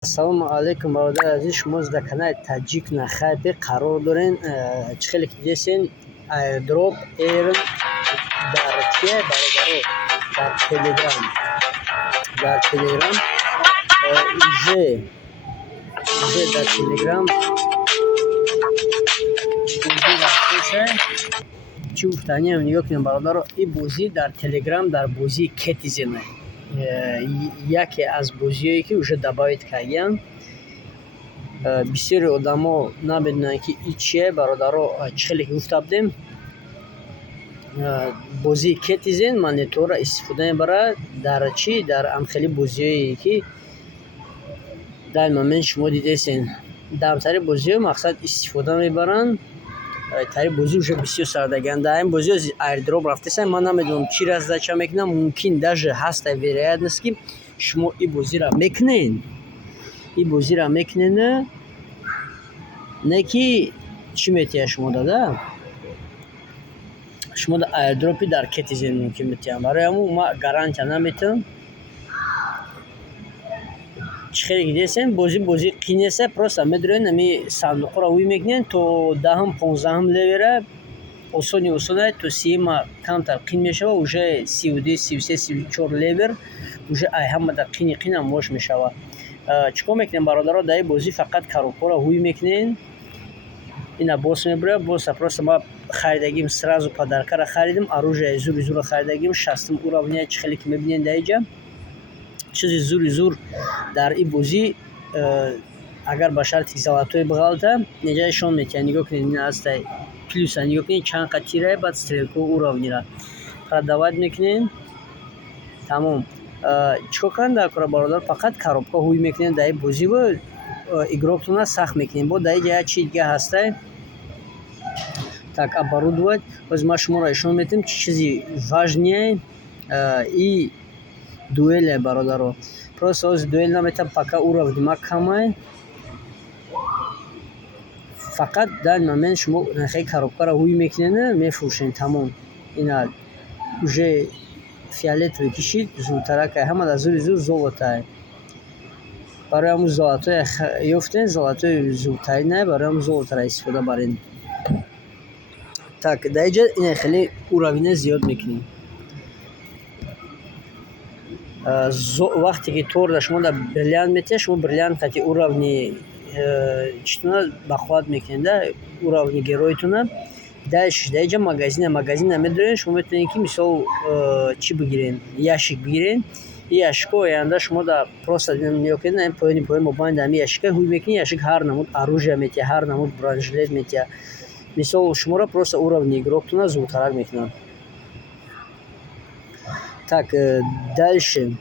Ассалому алайкум, бародари азиз. Шумо дар канали Таҷик Нахайпе қарор дорен. Чӣ хеле ки дидесен, airdrop earn дар чия бародаро дар Telegram уже дар Telegram рафтеса. Чӣ гуфтаниям нигоҳ кунед бародаро, ин бозӣ дар Telegram дар бозии Citizen яке аз бозиҳое ки уже добавит кардиян. Бисёри одамо намедонанд ки ин чие бародаро. Чӣ хеле ки гуфта будем, бозии Citizen ман эътибора истифода мебарад дар чӣ, дар амхели бозиҳое ки дар момент шумо дидесен. Дар амсари бозиҳо мақсад истифода мебаранд. Тари бозӣ уже бисёр сардагиан. Дар ин бозиҳо airdrop рафтеса. Ман намедонам чӣ разача мекунам. Мумкин даже ҳаста вероятност ки шумо ин бозиро мекунед. Ин бозиро мекунед, не ки чӣ метиҳад шумо дада? Шумо дар airdrop дар Citizen мумкин метиҳад. Барои ҳамун ман гарантия наметавам. Чӣ хеле ки дидесен, бозӣ қӣ нест. Просто медоред ами сандуқро ӯй мекунед то 10-15 левера. Осони то 30 камтар қин мешава. Уже 32-33-34 левер уже ҳамада қинам мош мешава. Чикор мекунем бародаро? Дар ин бозӣ фақат коробкаро ӯй мекунед. Ина бос мебурад. Боса просто ма харидагим сразу подаркаро харидем. Оружие зури харидагим 60 уровня. Чӣ хеле ки мебинед дар инҷа чизи зури дар ин бозӣ, агар ба шарти золотои бғалта неҷа нишон метиҳад. Нигоҳ кунед, ин аста плюса нигоҳ кунед, чанд қад тира баъд стрелка уровнира продавать мекунед. Тамом. Чикор кардем дар кора бародар? Фақат коробка ӯй мекунед дар ин бозӣ ва игрокутона сахт мекунед. Бо дар инҷа як чиз дига ҳаста. Так оборудовать. Боз ма шуморо ишон метавам чизи важне и дуэле бародаро. Просто оз дуэл наметавам, пока уровни ма камай. Фақат дар момент шумо нахи коробкаро ӯй мекунед, мефурӯшед. Тамом. Ина уже фиолетовый кишид, зуртарака ҳамада зур золота. Барои ҳамун золотое ёфтен, золотои зуртарина, барои ҳамун золотаро истифода баред. Так дар инҷа ина хеле уровня зиёд мекунем. Вақте ки торда шумо дар бриллиант метиҳад, шумо бриллиант қати уровни читона бахват мекунед, уровни геройтона. Дальше дар инҷа магазина медоред. Шумо метавонед ки мисол чӣ бигиред, ящик бигиред. ин ящикҳо оянда шумо дар просто нигоҳ кунед, поёни мобайни дар ин ящика ӯй мекунед. Ящик ҳар намуд оружие метиҳад, ҳар намуд бронежилет метиҳад. Мисол шуморо просто уровни игрокутона зудтарак мекунад. Так дальше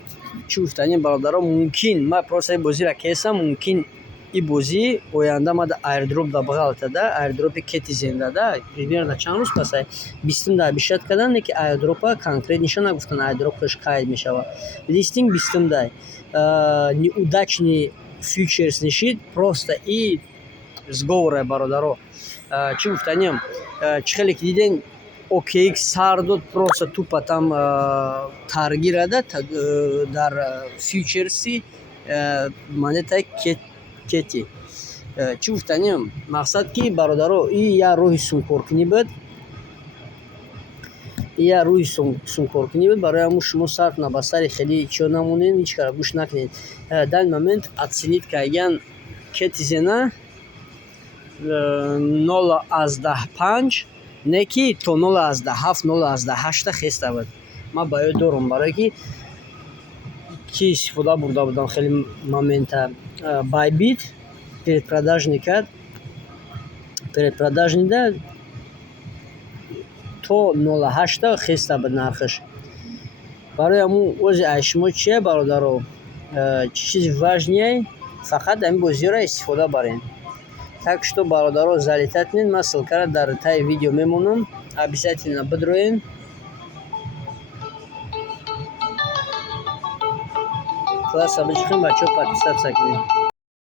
чӣ гуфтанем бародаро? Мумкин ма просто ин бозиро кесам, мумкин ин бозӣ оянда ма дар airdrop да бғалта да airdrop Citizen да примерно чанд рӯз пасай 20 да бишад кардан, не ки airdrop конкрет нишон нагуфтан airdropш қайд мешава. Листинг 20 дай. Неудачный фьючерс нишид просто и сговора бародаро. Чӣ гуфтанем? Чӣ хеле ки диден OKX сар дод, просто тупа там таргирада дар фьючерси монетаи кети. Чӣ гуфтанем? Мақсад ки бародаро ин як роҳи сункоркунӣ буд. Барои ҳамун шумо сарф ба сари хеле чиё намонед, ҳеч кара гӯш накунед. Дар ин момент оценит кардиян Citizen 0,5 не ки то 0,7 0,8 хеста буд. Ман ба ёд дорам, барое ки истифода бурда будам хеле момента. Bybit предпродажный кард, предпродажнида то 0,8 хеста буд нархаш. Барои ҳамун ози ай шумо чие бародаро? Чизи важне фақат ҳамин бозиҳоро истифода баред. Так что бародаро залетать кунед. Ман ссилкаро дар таи видео мемонам. Обязательно бидроен. Класса бачаҳо подписаться кунед.